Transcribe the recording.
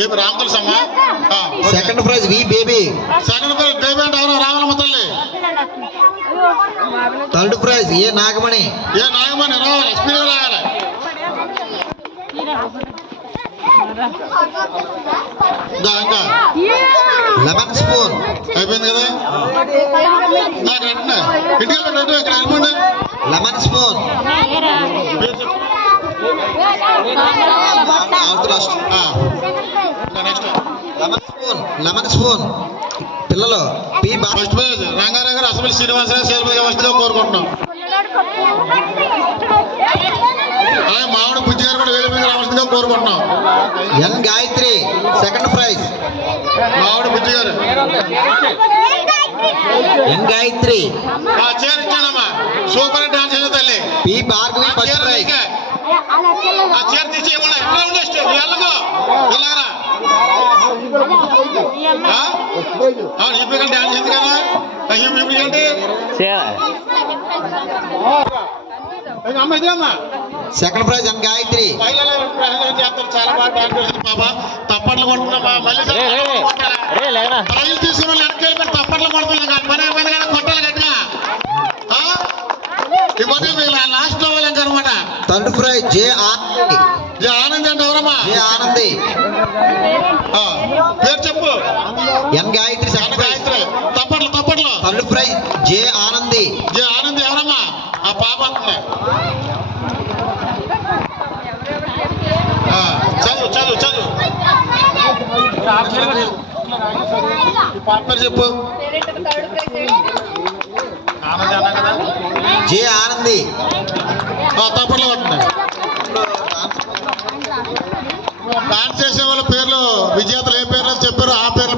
Baby Rama Tulasamma. Second prize V baby second prize baby అంటే ఎవరు? రావాలమ్మ తల్లి. Third prize A Nagamani. A Nagamani రావాలి స్పీడ్గా రావాలి. లెమన్ స్పూన్ అయిపోయింది కదా? నాకు ఇంటికి ఇక్కడ లెమన్ స్పూన్ పేరు చెప్పు. Next lemon spoon lemon spoon పిల్లలు P first prize Rangarao assembly అసలు శ్రీనివాసరావు సేల్పతిగా ఫస్ట్గా కోరుకుంటున్నాం మామిడి బుజ్జి గారు కూడా వేలు మీద రావాల్సిందిగా కోరుకుంటున్నాం ఎన్ గాయత్రి సెకండ్ ప్రైజ్ మామిడి బుజ్జి గారు ఎన్ గాయత్రి ఆ ఇచ్చానమ్మా సూపర్ డాన్స్ తల్లి పి భార్గవి ఆ ఫస్ట్ చీర ప్రైజ్ తీసే. ఆ ఇప్పుడు డాన్స్ చేసింది కదా. ఆ, ఇప్పుడు ఏంటి? Second prize N Gayatri. చాలా బాగా డాన్స్ బాబా తప్పట్లు కొడుతున్నామా మళ్ళీ? ప్రైజులు తీసుకున్న వెనక్కి వెళ్ళిపోయి తప్పట్లు కొడుతున్నాం అయిపోయింది కదా కొట్టాలి గట్టిగా. మీరు లాస్ట్లో అనమాట third prize J Anandi Anand అంటే ఎవరమ్మా? జే ఆనంది. ఆ, పేరు చెప్పు. ఎన్ గాయత్రి అన్న సెకండ్ ప్రైజ్ గాయత్రి. తప్పట్లు తప్పట్లు. Third prize J Anandi. J Anand ఎవరమ్మా? ఆ పాప అంటున్నా చదువు చదువు చదువు. చెప్పు. ఆనంద్ అన్నా కదా? జే ఆనంది. ఆ, తప్పట్లో పట్టున్నాయి డాన్స్ చేసే వాళ్ళ పేర్లు విజేతలు ఏ పేర్లు చెప్పారో ఆ పేర్లు